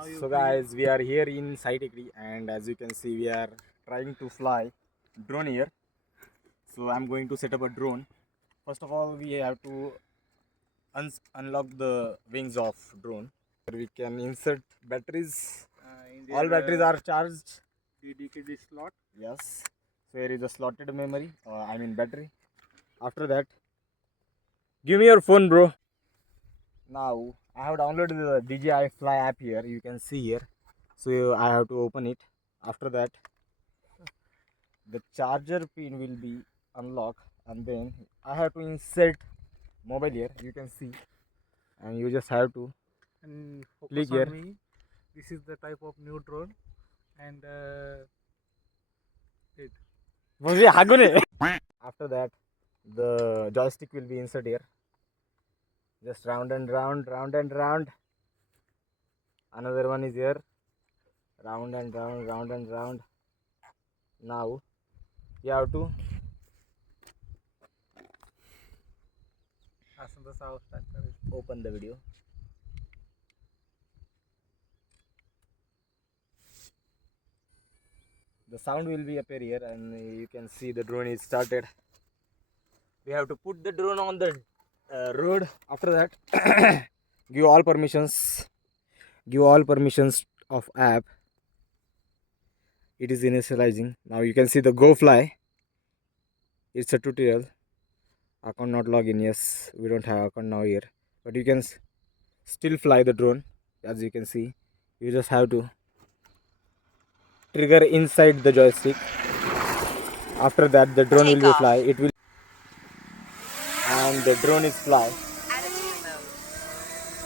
So guys, we are here in Saitikri, and as you can see, we are trying to fly drone here. So I'm going to set up a drone. First of all, we have to unlock the wings of drone. We can insert batteries. All batteries are charged. DKD slot. Yes. So here is a slotted memory. I mean battery. After that, give me your phone, bro. Now I have downloaded the DJI Fly app here. You can see here. So I have to open it. After that, the charger pin will be unlocked, and then I have to insert mobile here. You can see, and you just have to And click focus on here. me. This is the type of new drone, and it. After that, the joystick will be inserted here. Just round and round, round and round. Another one is here. Round and round, round and round. Now you have to असं तसं start करायचं. open the video. The sound will be appear here, and you can see the drone is started. We have to put the drone on the road. After that, give all permissions. Give all permissions of app. It is initializing. Now you can see the Go Fly. It's a tutorial. Account not login. Yes, we don't have account now here, but you can still fly the drone. As you can see, you just have to trigger inside the joystick. After that, the drone will be fly. It will, and the drone is fly.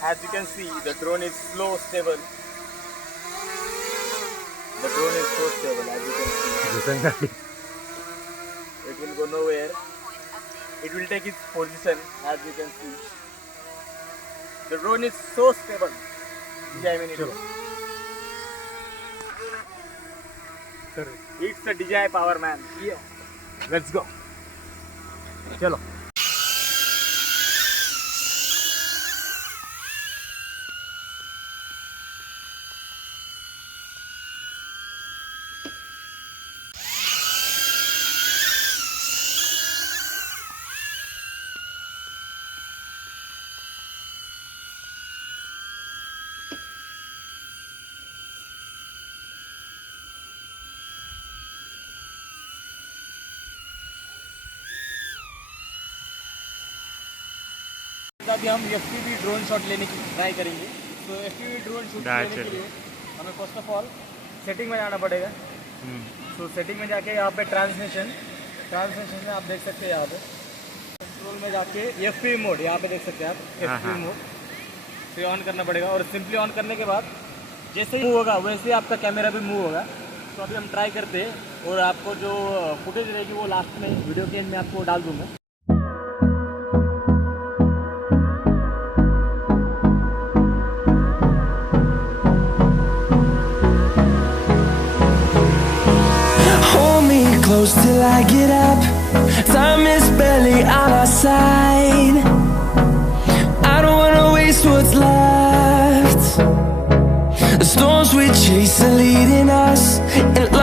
As you can see, the drone is slow, stable. The drone is so stable, as you can see. It will go nowhere. It will take its position, as you can see. The drone is so stable. Dji Mini drone. It's the DJI Power Man. Yeah. Let's go. Chalo. अभी हम FPV drone shot लेने की try करेंगे. तो FPV drone shot लेने के लिए हमें फर्स्ट ऑफ ऑल सेटिंग में जाना पड़ेगा. तो सेटिंग में जाके यहाँ पे ट्रांसमिशन में आप देख सकते हैं. यहाँ पे कंट्रोल में जाके FPV मोड यहाँ पे देख सकते हैं आप. FPV मोड तो ऑन करना पड़ेगा, और सिंपली ऑन करने के बाद जैसे ही मूव होगा वैसे ही आपका कैमरा भी मूव होगा. तो अभी हम ट्राई करते हैं, और आपको जो फुटेज रहेगी वो लास्ट में वीडियो के एंड में आपको डाल दूँगा. Close till I get up. Time is barely on our side. I don't wanna waste what's left. The storms we chase are leading us, and